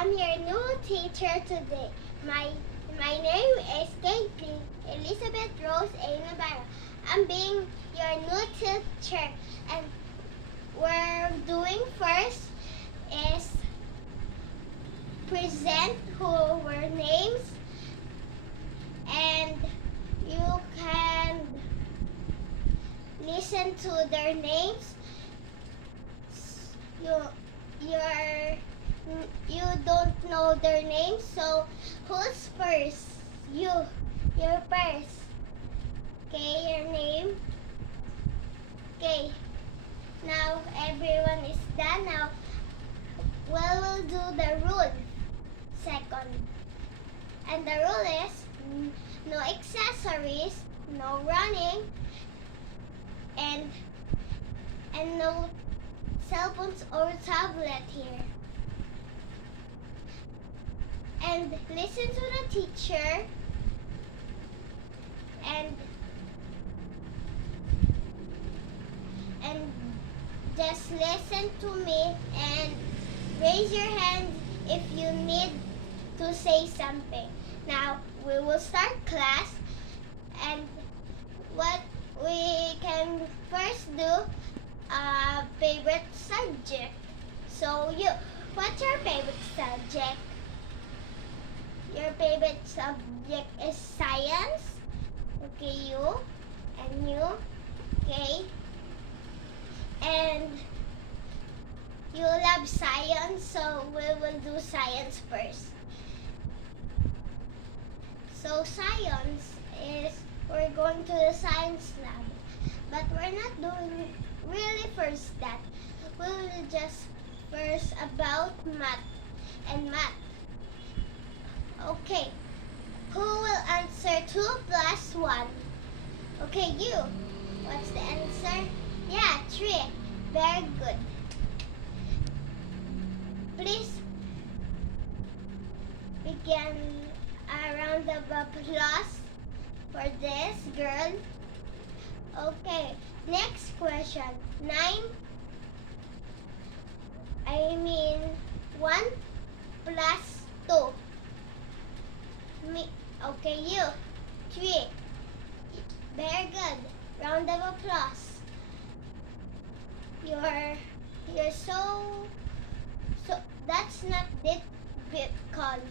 I'm your new teacher today. My name is Katie Elizabeth Rose A. Navarro. I'm being your new teacher, and we're doing first is present our names, and you can listen to their names. You don't know their names, so who's first? You're first. Okay, your name. Okay. Now everyone is done. Now we'll do the rule. Second. And the rule is no accessories, no running, and no cell phones or tablet here. And listen to the teacher, and just listen to me and raise your hand if you need to say something. Now we will start class, and what we can first do favorite subject. So what's your favorite subject? Your favorite subject is science. Okay, you. Okay. And you love science, so we will do science first. So science is, we're going to the science lab. But we're not doing really first that. We will just first about math and math. Okay. Who will answer 2 plus 1? Okay, you. What's the answer? Yeah, 3. Very good. Please begin a round of applause for this girl. Okay, next question. 1 plus 2. Okay, you. 3. Very good. Round of applause. You're so that's not difficult.